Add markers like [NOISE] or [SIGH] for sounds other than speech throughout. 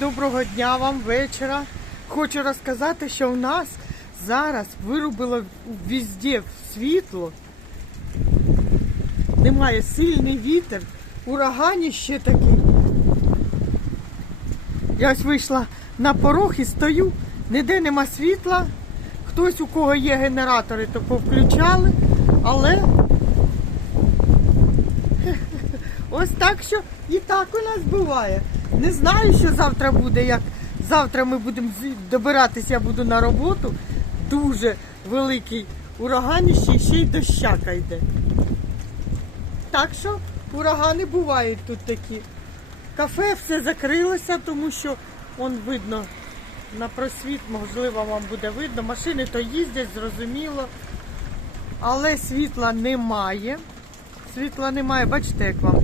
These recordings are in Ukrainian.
Доброго дня вам вечора. Хочу розказати, що в нас зараз вирубило везде світло. Немає сильний вітер, ураганіще такий. Я ось вийшла на порог і стою, ніде нема світла. Хтось, у кого є генератори, то повключали, але [LAUGHS] ось так що і так у нас буває. Не знаю, що завтра буде, як завтра ми будемо добиратися, я буду на роботу. Дуже великий ураганище і ще й дощака йде. Так що урагани бувають тут такі. Кафе все закрилося, тому що он видно на просвіт, можливо, вам буде видно. Машини то їздять, зрозуміло. Але світла немає. Світла немає, бачите, як вам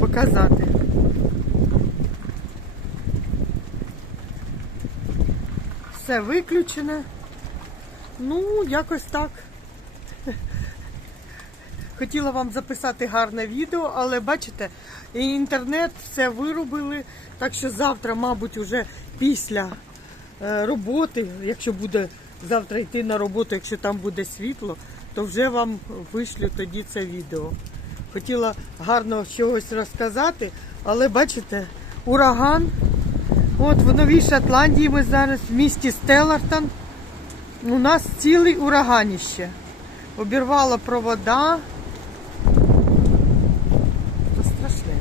показати. Все виключене. Ну, якось так. [LAUGHS] Хотіла вам записати гарне відео, але бачите, інтернет все вирубили. Так що завтра, мабуть, уже після е, роботи, якщо буде завтра йти на роботу, якщо там буде світло, то вже вам вишлю тоді це відео. Хотіла гарно чогось розказати, але бачите, ураган. От в Новій Шотландії ми зараз в місті Стеллартон. У нас цілий ураганіще. Обірвало провода. Це страшне.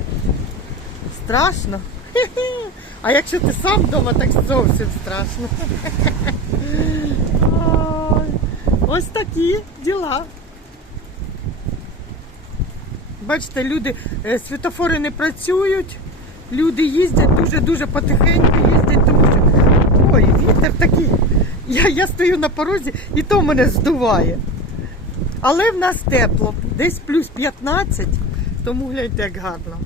Страшно? [LAUGHS] А якщо ти сам вдома, так зовсім страшно. [LAUGHS] Ось такі діла. Бачите, люди, е, світофори не працюють, люди їздять дуже-дуже потихеньку їздять, тому що ой, вітер такий. Я, я стою на порозі і то мене здуває. Але в нас тепло, десь плюс 15, тому гляньте, як гарно.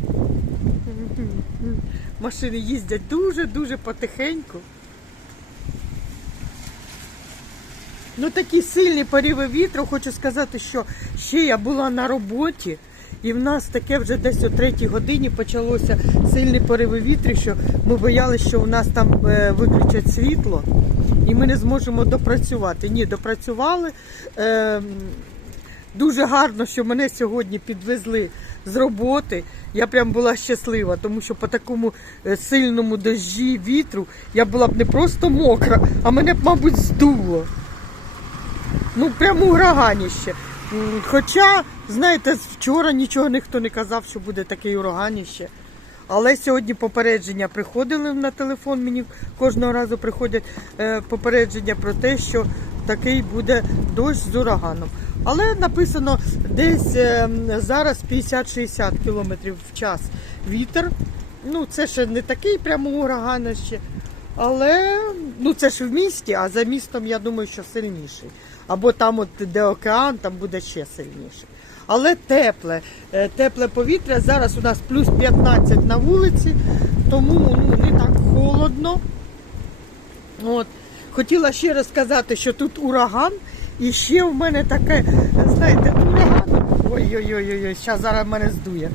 Машини їздять дуже-дуже потихеньку. Ну такі сильні поріви вітру. Хочу сказати, що ще я була на роботі, і в нас таке вже десь о третій годині почалося сильні пориви вітру, що ми боялися, що у нас там е, виключать світло, і ми не зможемо допрацювати. Ні, допрацювали. Е, Дуже гарно, що мене сьогодні підвезли з роботи. Я прям була щаслива, тому що по такому е, сильному дощі, вітру я була б не просто мокра, а мене б, мабуть, здуло. Ну, прямо ураганіще. Хоча, знаєте, вчора нічого ніхто не казав, що буде таке ураганіще. Але сьогодні попередження приходили на телефон. Мені кожного разу приходять е, попередження про те, що такий буде дощ з ураганом. Але написано десь е, зараз 50-60 км в час вітер. Ну, це ще не такий прямо ураган ще. Але ну це ж в місті, а за містом я думаю, що сильніший. Або там, от де океан, там буде ще сильніший. Але тепле, е, тепле повітря. Зараз у нас плюс 15 на вулиці, тому ну, не так холодно. От. Хотіла ще раз сказати, що тут ураган, і ще в мене таке, знаєте, ураган. Ой-ой-ой, ой зараз зараз мене здує.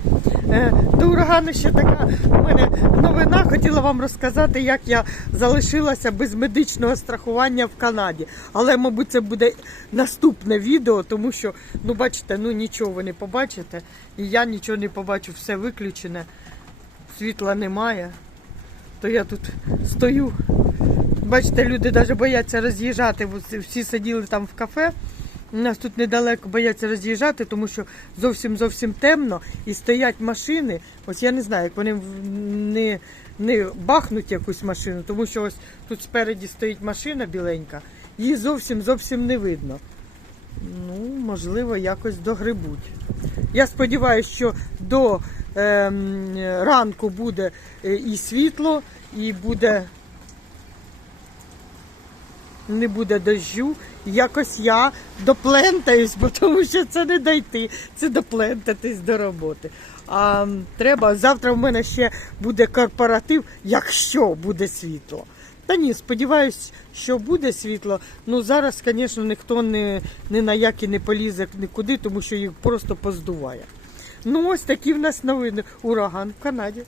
Е, До урагану ще така в мене новина. Хотіла вам розказати, як я залишилася без медичного страхування в Канаді. Але, мабуть, це буде наступне відео, тому що, ну, бачите, ну нічого ви не побачите. І я нічого не побачу, все виключене, світла немає. То я тут стою. Бачите, люди навіть бояться роз'їжджати. Всі сиділи там в кафе. У нас тут недалеко бояться роз'їжджати, тому що зовсім зовсім темно і стоять машини. Ось я не знаю, як вони не, не бахнуть якусь машину, тому що ось тут спереді стоїть машина біленька, її зовсім зовсім не видно. Ну, можливо, якось догрибуть. Я сподіваюся, що до ем, ранку буде е, і світло, і буде не буде дощу. Якось я доплентаюсь, бо тому що це не дойти, це доплентатись до роботи. А треба завтра в мене ще буде корпоратив, якщо буде світло. Та ні, сподіваюсь, що буде світло. Ну зараз, звісно, ніхто не, не на які не полізе нікуди, тому що їх просто поздуває. Ну ось такі в нас новини. Ураган в Канаді.